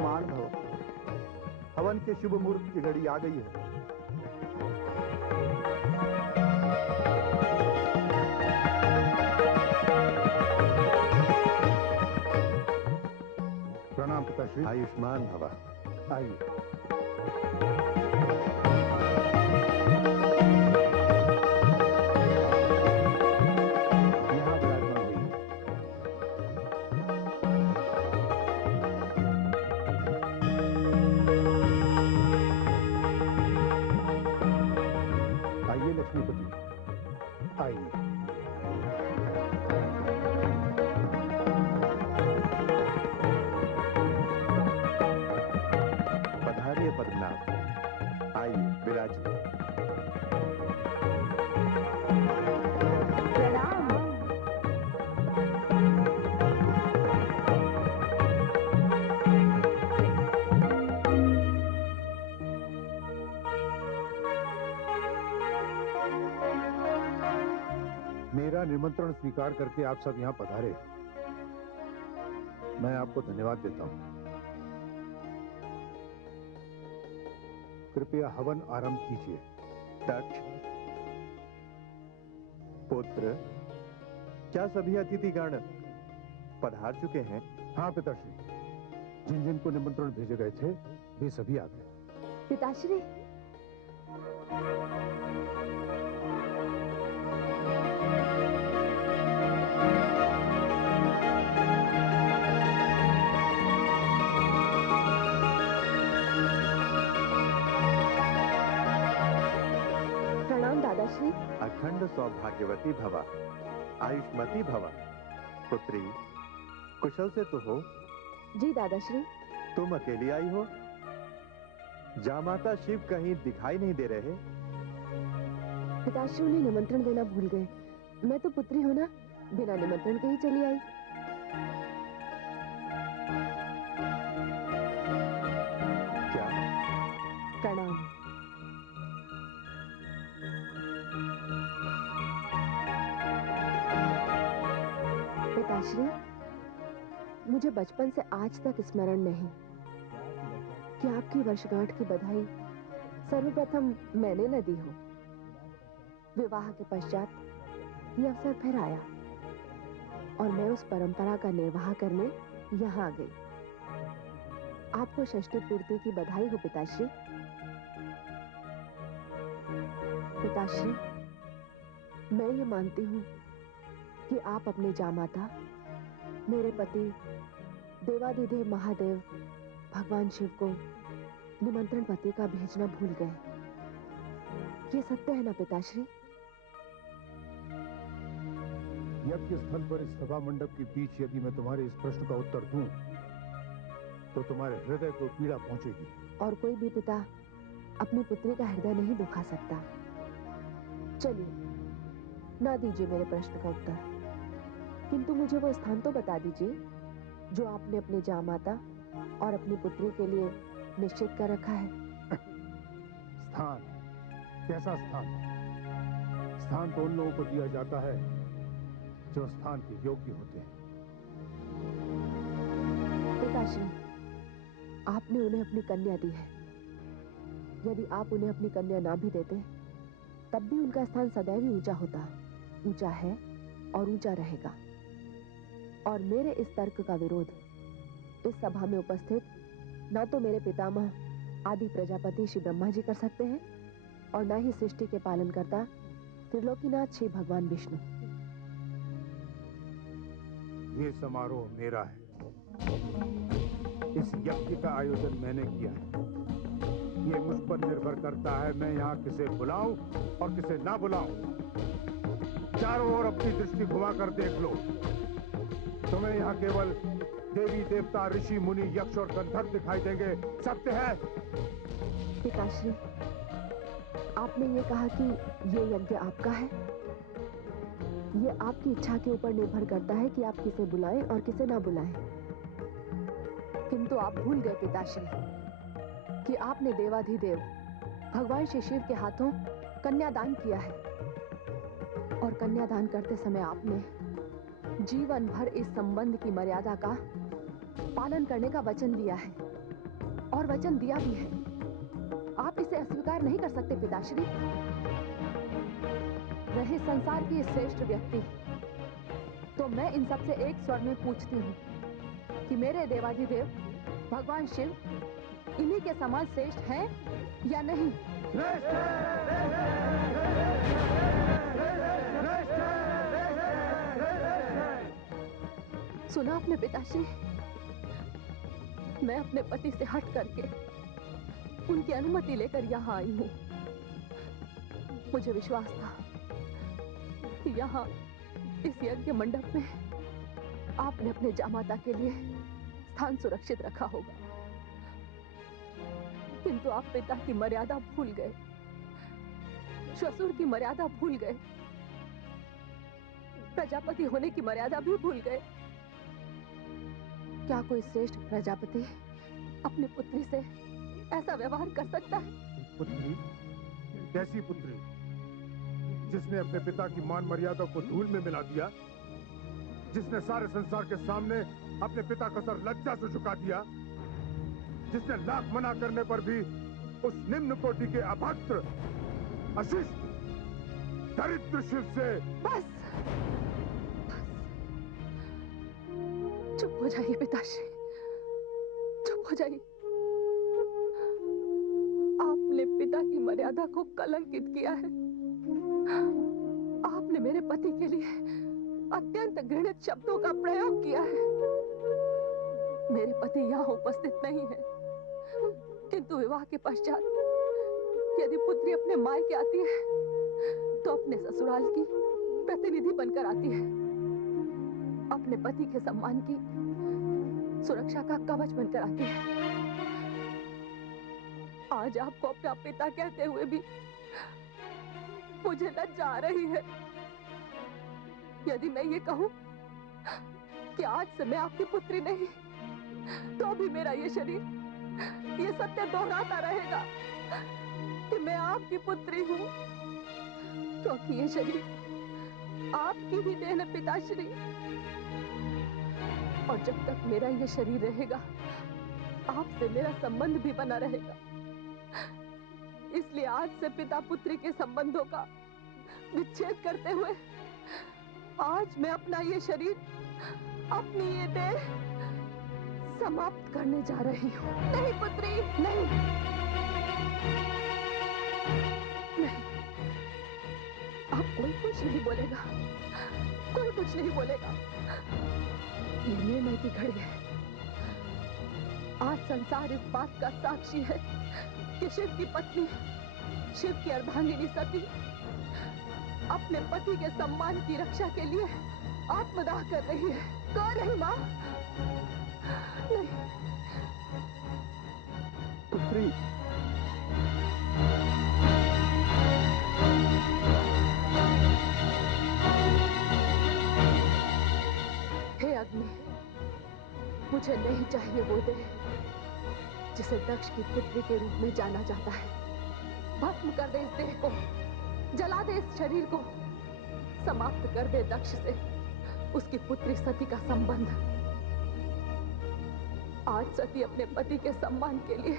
वर्तमान भव। हवन के शुभ मुहूर्त की घड़ी आ गई है। प्रणाम पिताश्री। आयुष्मान भवा। आइए। यहाँ विराजमान हुई। आइए लक्ष्मीपति, आइए। पधारिए पद्मनाभ, आइए विराजिए। प्रणाम। मेरा निमंत्रण स्वीकार करके आप सब यहाँ पधारे, मैं आपको धन्यवाद देता हूँ। कृपया हवन आरंभ कीजिए। दक्ष पुत्र, क्या सभी अतिथिगण पधार चुके हैं? हाँ पिताश्री, जिन जिन को निमंत्रण भेजे गए थे वे सभी आ गए। पिताश्री, प्रणाम दादाश्री। अखंड सौभाग्यवती भवा, आयुष्मती भवा। पुत्री, कुशल से तो हो? जी दादाश्री। तुम अकेली आई हो? जामाता शिव कहीं दिखाई नहीं दे रहे। पिताश्री उन्हें निमंत्रण देना भूल गए। मैं तो पुत्री हूँ ना, बिना निमंत्रण के ही चली आई। क्या? प्रणाम। पिताश्री, मुझे बचपन से आज तक स्मरण नहीं कि आपकी वर्षगांठ की बधाई सर्वप्रथम मैंने न दी हो। विवाह के पश्चात ये अवसर फिर आया और मैं उस परंपरा का निर्वाह करने यहाँ आ गई। आपको षष्ठी पूर्ति की बधाई हो पिताश्री। पिताश्री, मैं ये मानती हूँ कि आप अपने जामाता, मेरे पति देवाधिदेव महादेव भगवान शिव को निमंत्रण पत्रिका भेजना भूल गए। ये सत्य है ना पिताश्री? यज्ञ स्थल पर इस सभा मंडप के बीच यदि मैं तुम्हारे इस प्रश्न का उत्तर दूं, तो तुम्हारे हृदय को पीड़ा पहुंचेगी। और कोई भी पिता अपनी पुत्री का हृदय नहीं दुखा सकता। चलिए, ना दीजिए मेरे प्रश्न का उत्तर, किंतु मुझे वो स्थान तो बता दीजिए जो आपने अपने जामाता और अपनी पुत्री के लिए निश्चित कर रखा है। स्थान? कैसा स्थान? स्थान तो उन लोगों को दिया जाता है जो स्थान के योग्य होते हैं। पिताश्री, आपने उन्हें अपनी कन्या दी है। यदि आप उन्हें अपनी कन्या ना भी देते, तब भी उनका स्थान सदैव ही ऊंचा होता। ऊंचा है और ऊंचा रहेगा। और मेरे इस तर्क का विरोध इस सभा में उपस्थित ना तो मेरे पितामह आदि प्रजापति श्री ब्रह्मा जी कर सकते हैं और ना ही सृष्टि के पालन करता त्रिलोकीनाथ श्री भगवान विष्णु। ये समारोह मेरा है। इस यज्ञ का आयोजन मैंने किया है। ये मुझ पर निर्भर करता है मैं यहाँ किसे बुलाऊं और किसे ना बुलाऊं। चारों ओर अपनी दृष्टि घुमाकर देख लो। तुम्हें यहाँ केवल देवी देवता ऋषि मुनि यक्ष और गंधर्व दिखाई देंगे। सत्य है? पिताश्री, आपने ये कहा कि ये यज्ञ आपका है। ये आपकी इच्छा के ऊपर निर्भर करता है कि आप किसे बुलाएं और किसे ना बुलाएं। किंतु आप भूल गए पिताश्री कि आपने देवाधिदेव भगवान श्री शिव के हाथों कन्यादान किया है और कन्यादान करते समय आपने जीवन भर इस संबंध की मर्यादा का पालन करने का वचन दिया है। और वचन दिया भी है। आप इसे अस्वीकार नहीं कर सकते पिताश्री। रहे संसार के श्रेष्ठ व्यक्ति, तो मैं इन सबसे एक स्वर में पूछती हूँ कि मेरे देवाधिदेव भगवान शिव इन्हीं के समान श्रेष्ठ हैं या नहीं? सुना आपने पिताश्री, मैं अपने पति से हट करके उनकी अनुमति लेकर यहाँ आई हूँ। मुझे विश्वास था कि यहाँ इस यज्ञ मंडप में आपने अपने जामाता के लिए स्थान सुरक्षित रखा होगा, किंतु आप पिता की मर्यादा भूल गए, श्वशुर की मर्यादा भूल गए, प्रजापति होने की मर्यादा भी भूल गए। क्या कोई श्रेष्ठ प्रजापति अपनी पुत्री से ऐसा व्यवहार कर सकता है? पुत्री? कैसी पुत्री? जिसने अपने पिता की मान मर्यादा को धूल में मिला दिया, जिसने सारे संसार के सामने अपने पिता का सर लज्जा से झुका दिया, जिसने लाख मना करने पर भी उस निम्न कोटि के अभद्र, अशिष्ट, दरिद्र शिव से बस, चुप हो जाइए पिताश्री, चुप हो जाइए। आपने पिता की मर्यादा को कलंकित किया है। आपने मेरे पति के लिए अत्यंत घृणित शब्दों का प्रयोग किया है। मेरे पति यहाँ उपस्थित नहीं है, किंतु विवाह के पश्चात यदि पुत्री अपने मायके आती है तो अपने ससुराल की प्रतिनिधि बनकर आती है, अपने पति के सम्मान की सुरक्षा का कवच बनकर आती है। आज आपको अपना पिता कहते हुए भी मुझे लज्जा आ रही है। यदि मैं ये कहूं कि आज से मैं आपकी पुत्री नहीं, तो भी मेरा ये शरीर ये सत्य दोहराता रहेगा कि मैं आपकी पुत्री हूं, क्योंकि ये शरीर आपकी ही देन है पिताश्री। और जब तक मेरा ये शरीर रहेगा, आपसे मेरा संबंध भी बना रहेगा। इसलिए आज से पिता पुत्री के संबंधों का विच्छेद करते हुए आज मैं अपना ये शरीर, अपनी ये देह समाप्त करने जा रही हूँ। नहीं पुत्री, नहीं, नहीं। अब कोई कुछ नहीं बोलेगा, कोई कुछ नहीं बोलेगा। ये निर्णय की घड़ी है। आज संसार इस बात का साक्षी है कि शिव की पत्नी, शिव की अर्धांगिनी सती अपने पति के सम्मान की रक्षा के लिए आत्मदाह कर रही है। कर रही माँ? नहीं। पुत्री, हे अग्नि, मुझे नहीं चाहिए वो देह जिसे दक्ष की पुत्री के रूप में जाना जाता है। भस्म कर दे इस देह को, जला दे इस शरीर को, समाप्त कर दे दक्ष से उसकी पुत्री सती का संबंध। आज सती अपने पति के सम्मान के लिए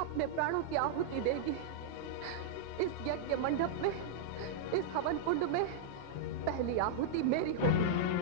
अपने प्राणों की आहुति देगी। इस यज्ञ मंडप में, इस हवन कुंड में पहली आहुति मेरी होगी।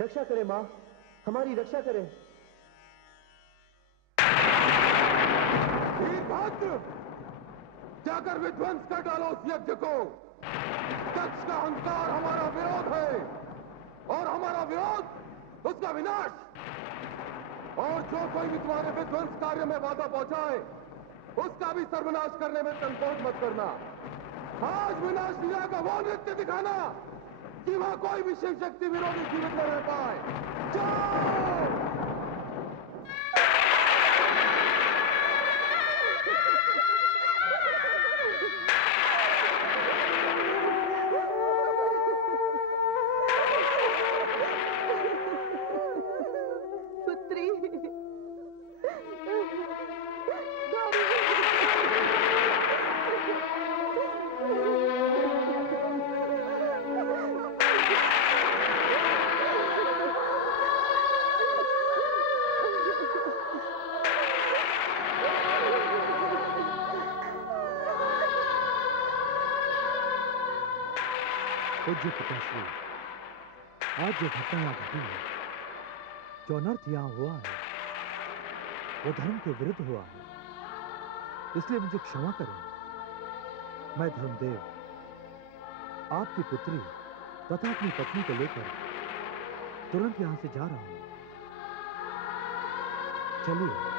रक्षा करें मां, हमारी रक्षा करें। वीरभद्र, जाकर विध्वंस कर डालो उस यज्ञ को। दक्ष का अहंकार हमारा विरोध है और हमारा विरोध उसका विनाश। और जो कोई भी तुम्हारे विध्वंस कार्य में बाधा पहुंचाए उसका भी सर्वनाश करने में संकोच मत करना। आज विनाश लीला का वो नृत्य दिखाना कि वहां कोई भी शिव शक्ति विरोधी जीवित न रह पाए। जाओ! पुत्री, पूज्य पिताश्री, आज जो घटना यहाँ घटी है, जो अनर्थ यहाँ हुआ है, वो धर्म के विरुद्ध हुआ है, इसलिए मुझे क्षमा करें। मैं धर्मदेव आपकी पुत्री तथा अपनी पत्नी को लेकर तुरंत यहां से जा रहा हूं। चलिए।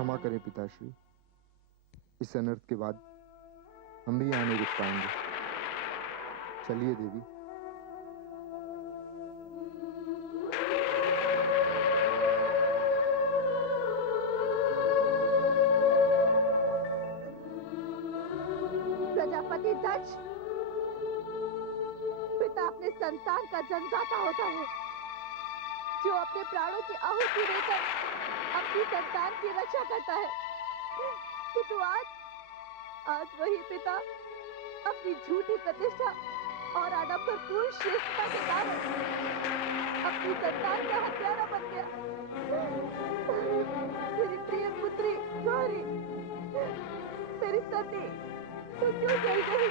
क्षमा करें पिताश्री, इस अनर्थ के बाद हम भी यहाँ नहीं रुक पाएंगे। चलिए देवी। प्रजापति दक्ष, पिता अपने संतान का जन्मदाता होता है, जो अपने प्राणों की आहुति देकर अपनी संतान की रक्षा करता है। किंतु आज वही पिता अपनी झूठी प्रतिष्ठा और आडंबरपूर्ण श्रेष्ठता के कारण अपनी संतान का हत्यारा बन गया। मेरी प्रिय पुत्री गौरी, मेरी सती, तू क्यों जल गई?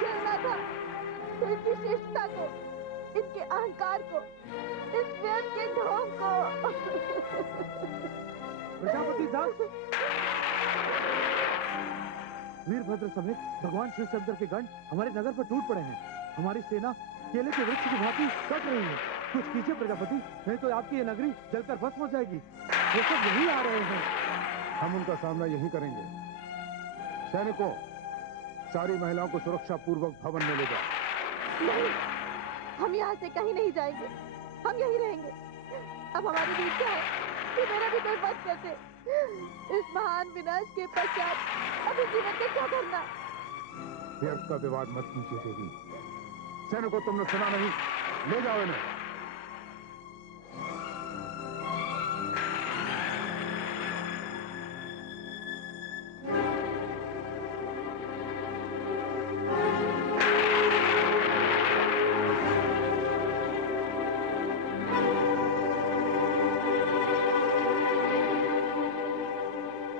जलना था तो इनकी श्रेष्ठता को, इनके अहंकार को, इस व्यर्थ के ढोंग को। प्रजापति दक्ष, वीरभद्र समेत भगवान शिवचंद्र के गण हमारे नगर पर टूट पड़े हैं। हमारी सेना केले के वृक्ष की भांति कट रही है। कुछ कीजिए प्रजापति, नहीं तो आपकी ये नगरी जलकर भस्म हो जाएगी। वो सब यही आ रहे हैं। हम उनका सामना यही करेंगे। सैनिकों, सारी महिलाओं को सुरक्षा पूर्वक भवन में ले जाओ। नहीं, हम यहाँ से कहीं नहीं जाएंगे, हम यहीं रहेंगे। अब हमारी भी इच्छा है कि मेरा भी कोई वध कर दे। इस महान विनाश के पश्चात अभी जीवन में क्या करना? व्यर्थ का विवाद मत कीजिए देवी। सैनिकों, तुमने सुना नहीं? ले जाओ इन्हें।